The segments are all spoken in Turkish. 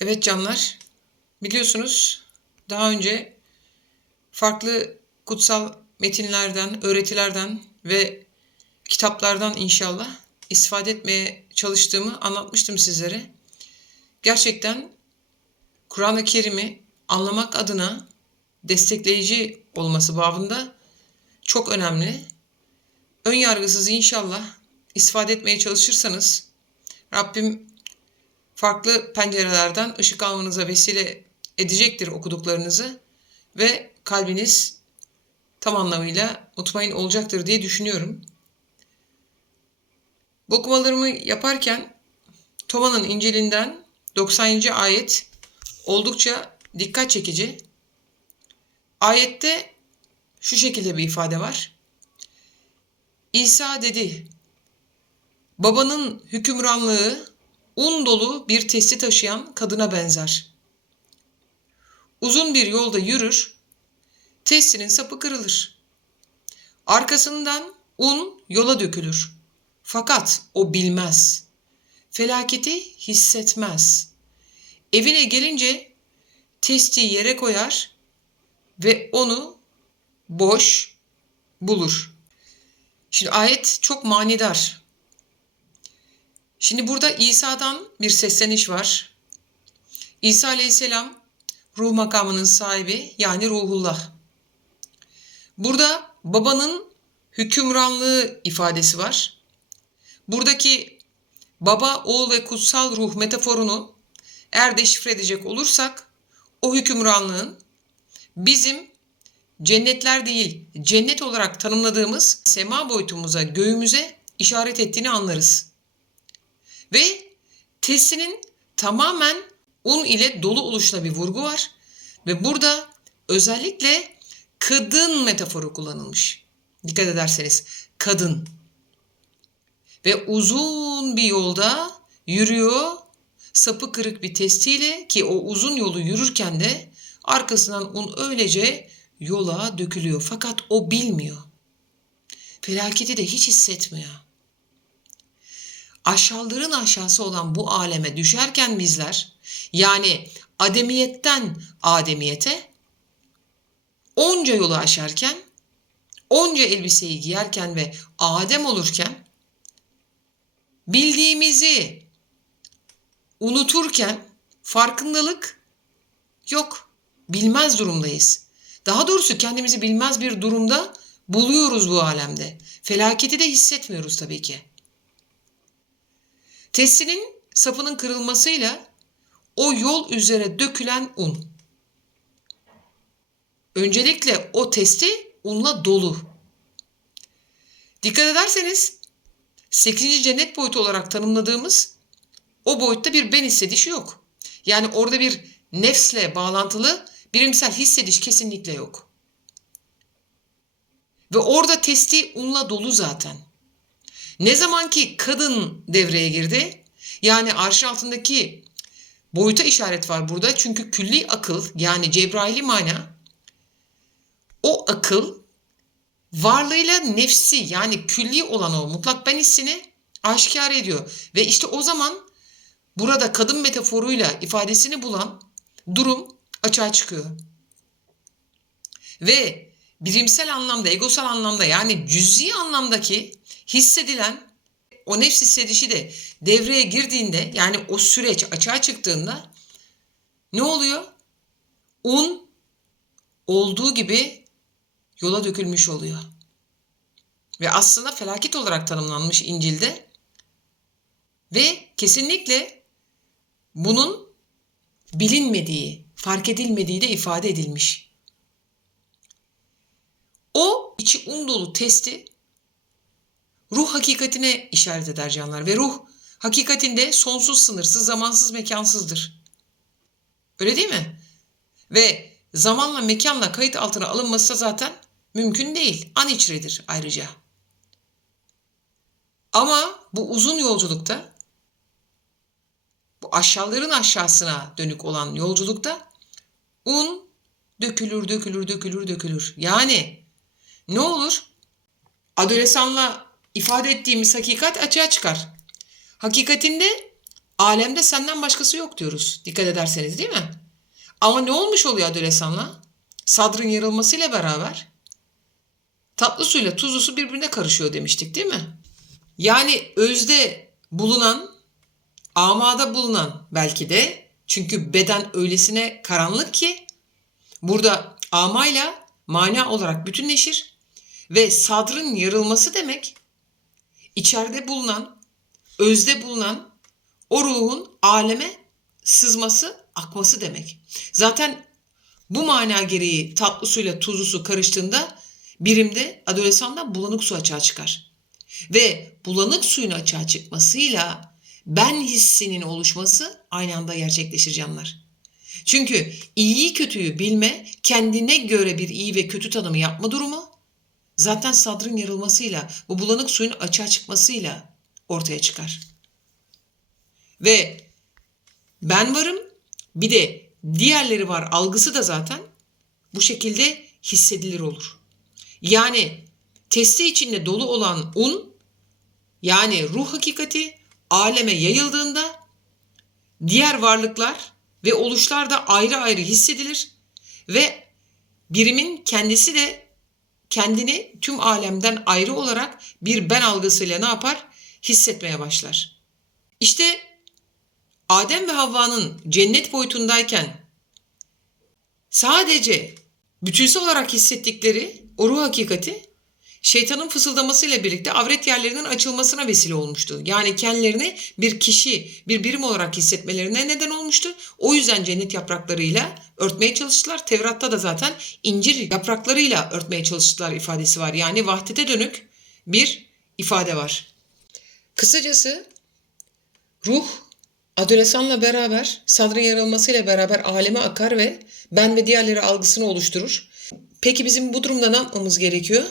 Evet canlar, biliyorsunuz daha önce farklı kutsal metinlerden, öğretilerden ve kitaplardan inşallah istifade etmeye çalıştığımı anlatmıştım sizlere. Gerçekten Kur'an-ı Kerim'i anlamak adına destekleyici olması babında çok önemli. Ön yargısız inşallah istifade etmeye çalışırsanız Rabbim farklı pencerelerden ışık almanıza vesile edecektir okuduklarınızı ve kalbiniz tam anlamıyla mutmain olacaktır diye düşünüyorum. Bu okumalarımı yaparken Toma'nın İncil'inden 90. ayet oldukça dikkat çekici. Ayette şu şekilde bir ifade var. İsa dedi, babanın hükümranlığı un dolu bir testi taşıyan kadına benzer. Uzun bir yolda yürür, testinin sapı kırılır. Arkasından un yola dökülür. Fakat o bilmez. Felaketi hissetmez. Evine gelince testi yere koyar ve onu boş bulur. Şimdi ayet çok manidar. Şimdi burada İsa'dan bir sesleniş var. İsa aleyhisselam ruh makamının sahibi yani ruhullah. Burada babanın hükümranlığı ifadesi var. Buradaki baba, oğul ve kutsal ruh metaforunu eğer deşifre edecek olursak o hükümranlığın bizim cennetler değil cennet olarak tanımladığımız sema boyutumuza, göğümüze işaret ettiğini anlarız. Ve testinin tamamen un ile dolu oluşuna bir vurgu var. Ve burada özellikle kadın metaforu kullanılmış. Dikkat ederseniz kadın. Ve uzun bir yolda yürüyor sapı kırık bir testiyle ki o uzun yolu yürürken de arkasından un öylece yola dökülüyor. Fakat o bilmiyor. Felaketi de hiç hissetmiyor aşağıların aşağısı olan bu aleme düşerken bizler yani ademiyetten ademiyete onca yolu aşarken onca elbiseyi giyerken ve adem olurken bildiğimizi unuturken farkındalık yok. Bilmez durumdayız. Daha doğrusu kendimizi bilmez bir durumda buluyoruz bu alemde. Felaketi de hissetmiyoruz tabii ki. Testinin sapının kırılmasıyla o yol üzere dökülen un. Öncelikle o testi unla dolu. Dikkat ederseniz 8. cennet boyutu olarak tanımladığımız o boyutta bir ben hissedişi yok. Yani orada bir nefsle bağlantılı birimsel hissediş kesinlikle yok. Ve orada testi unla dolu zaten. Ne zaman ki kadın devreye girdi, yani arşın altındaki boyuta işaret var burada. Çünkü külli akıl yani Cebrail'i mana o akıl varlığıyla nefsi yani külli olan o mutlak ben hissini aşikar ediyor. Ve işte o zaman burada kadın metaforuyla ifadesini bulan durum açığa çıkıyor. Ve birimsel anlamda, egosal anlamda yani cüzi anlamdaki hissedilen o nefs hissedişi de devreye girdiğinde yani o süreç açığa çıktığında ne oluyor? Un olduğu gibi yola dökülmüş oluyor. Ve aslında felaket olarak tanımlanmış İncil'de ve kesinlikle bunun bilinmediği, fark edilmediği de ifade edilmiş. O içi un dolu testi ruh hakikatine işaret eder canlar ve ruh hakikatinde sonsuz, sınırsız, zamansız, mekansızdır. Öyle değil mi? Ve zamanla mekanla kayıt altına alınması zaten mümkün değil. An içredir ayrıca. Ama bu uzun yolculukta bu aşağıların aşağısına dönük olan yolculukta un dökülür, dökülür, dökülür, dökülür. Yani ne olur? Adolesanla ifade ettiğimiz hakikat açığa çıkar. Hakikatinde Alemde senden başkası yok diyoruz. Dikkat ederseniz değil mi? Ama ne olmuş oluyor adolesanla? Sadrın yarılmasıyla beraber tatlı suyla tuzlu su birbirine karışıyor demiştik değil mi? Yani özde bulunan, amada bulunan belki de çünkü beden öylesine karanlık ki burada amayla mana olarak bütünleşir ve sadrın yarılması demek içeride bulunan, özde bulunan o ruhun aleme sızması, akması demek. Zaten bu mana gereği tatlı suyla tuzlu su karıştığında birimde adolesandan bulanık su açığa çıkar. Ve bulanık suyun açığa çıkmasıyla ben hissinin oluşması aynı anda gerçekleşir canlar. Çünkü iyiyi kötüyü bilme, kendine göre bir iyi ve kötü tanımı yapma durumu zaten sadrın yarılmasıyla, bu bulanık suyun açığa çıkmasıyla ortaya çıkar. Ve ben varım, bir de diğerleri var algısı da zaten bu şekilde hissedilir olur. Yani testi içinde dolu olan un yani ruh hakikati aleme yayıldığında diğer varlıklar ve oluşlar da ayrı ayrı hissedilir ve birimin kendisi de kendini tüm alemden ayrı olarak bir ben algısıyla ne yapar? Hissetmeye başlar. İşte Adem ve Havva'nın cennet boyutundayken sadece bütünsel olarak hissettikleri o ruh hakikati şeytanın fısıldamasıyla birlikte avret yerlerinin açılmasına vesile olmuştu. Yani kendilerini bir kişi, bir birim olarak hissetmelerine neden olmuştu. O yüzden cennet yapraklarıyla örtmeye çalıştılar. Tevrat'ta da zaten incir yapraklarıyla örtmeye çalıştılar ifadesi var. Yani vahdete dönük bir ifade var. Kısacası ruh adolesanla beraber sadrın yarılmasıyla beraber aleme akar ve ben ve diğerleri algısını oluşturur. Peki bizim bu durumda ne yapmamız gerekiyor?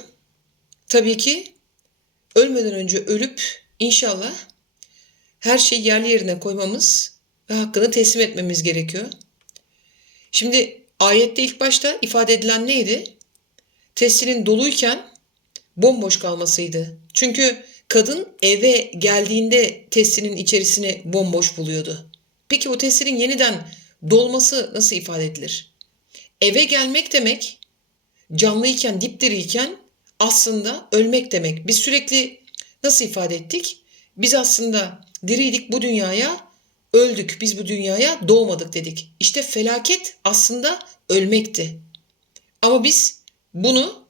Tabii ki ölmeden önce ölüp inşallah her şeyi yerli yerine koymamız ve hakkını teslim etmemiz gerekiyor. Şimdi ayette ilk başta ifade edilen neydi? Testinin doluyken bomboş kalmasıydı. Çünkü kadın eve geldiğinde testinin içerisini bomboş buluyordu. Peki o testinin yeniden dolması nasıl ifade edilir? Eve gelmek demek canlıyken, dipdiriyken aslında ölmek demek. Biz sürekli nasıl ifade ettik? Biz aslında diriydik bu dünyaya öldük. Biz bu dünyaya doğmadık dedik. İşte felaket aslında ölmekti. Ama biz bunu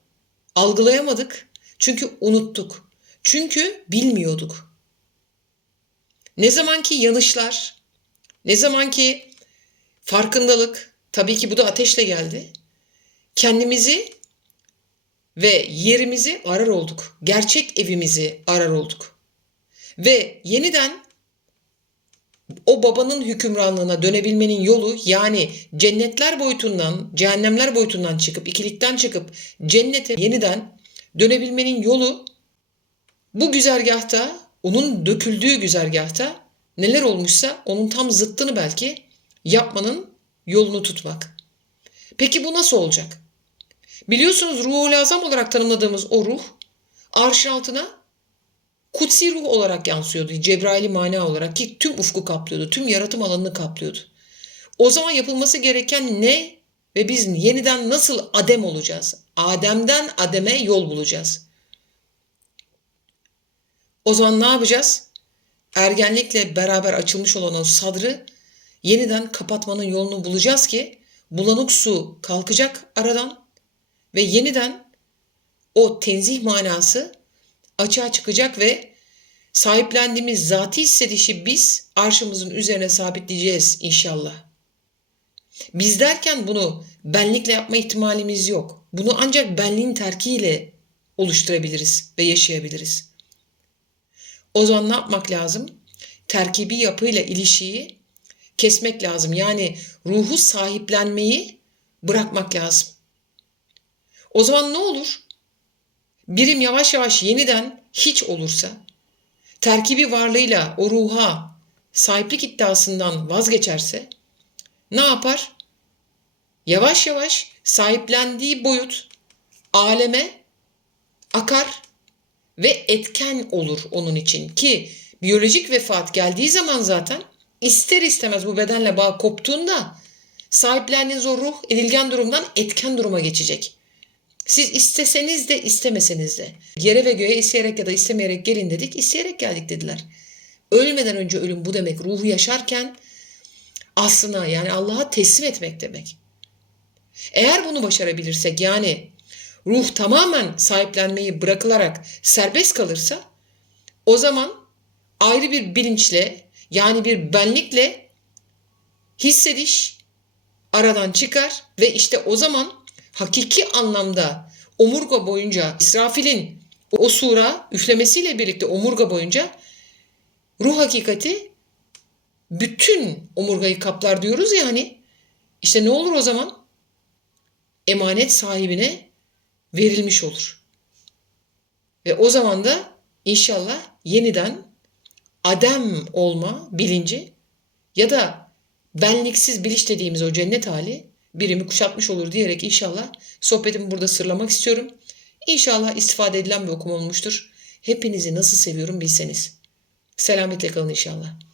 algılayamadık. Çünkü unuttuk. Çünkü bilmiyorduk. Ne zamanki yanışlar, ne zamanki farkındalık, tabii ki bu da ateşle geldi. Kendimizi ve yerimizi arar olduk. Gerçek evimizi arar olduk. Ve yeniden o babanın hükümranlığına dönebilmenin yolu yani cennetler boyutundan, cehennemler boyutundan çıkıp, ikilikten çıkıp cennete yeniden dönebilmenin yolu bu güzergahta, onun döküldüğü güzergahta neler olmuşsa onun tam zıttını belki yapmanın yolunu tutmak. Peki bu nasıl olacak? Biliyorsunuz ruhul azam olarak tanımladığımız o ruh arşın altına kutsi ruh olarak yansıyordu. Cebraili mana olarak ki tüm ufku kaplıyordu. Tüm yaratım alanını kaplıyordu. O zaman yapılması gereken ne ve biz yeniden nasıl adem olacağız? Adem'den ademe yol bulacağız. O zaman ne yapacağız? Ergenlikle beraber açılmış olan o sadrı yeniden kapatmanın yolunu bulacağız ki bulanık su kalkacak aradan ve yeniden o tenzih manası açığa çıkacak ve sahiplendiğimiz zati hissedişi biz arşımızın üzerine sabitleyeceğiz inşallah. Biz derken bunu benlikle yapma ihtimalimiz yok. Bunu ancak benliğin terkiyle oluşturabiliriz ve yaşayabiliriz. O zaman ne yapmak lazım? Terkibi yapıyla ilişiyi kesmek lazım. Yani ruhu sahiplenmeyi bırakmak lazım. O zaman ne olur? Birim yavaş yavaş yeniden hiç olursa, terkibi varlığıyla o ruha sahiplik iddiasından vazgeçerse ne yapar? Yavaş yavaş sahiplendiği boyut aleme akar ve etken olur onun için ki biyolojik vefat geldiği zaman zaten ister istemez bu bedenle bağ koptuğunda sahiplendiğiniz o ruh edilgen durumdan etken duruma geçecek. Siz isteseniz de istemeseniz de yere ve göğe isteyerek ya da istemeyerek gelin dedik, isteyerek geldik dediler. Ölmeden önce ölüm bu demek. Ruhu yaşarken aslına yani Allah'a teslim etmek demek. Eğer bunu başarabilirsek yani ruh tamamen sahiplenmeyi bırakılarak serbest kalırsa o zaman ayrı bir bilinçle yani bir benlikle hissediş aradan çıkar ve işte o zaman hakiki anlamda omurga boyunca İsrafil'in o sura üflemesiyle birlikte omurga boyunca ruh hakikati bütün omurgayı kaplar diyoruz ya hani. İşte ne olur o zaman? Emanet sahibine verilmiş olur. Ve o zaman da inşallah yeniden adem olma bilinci ya da benliksiz biliş dediğimiz o cennet hali birimi kuşatmış olur diyerek inşallah sohbetimi burada sırlamak istiyorum. İnşallah istifade edilen bir okum olmuştur. Hepinizi nasıl seviyorum bilseniz. Selametle kalın inşallah.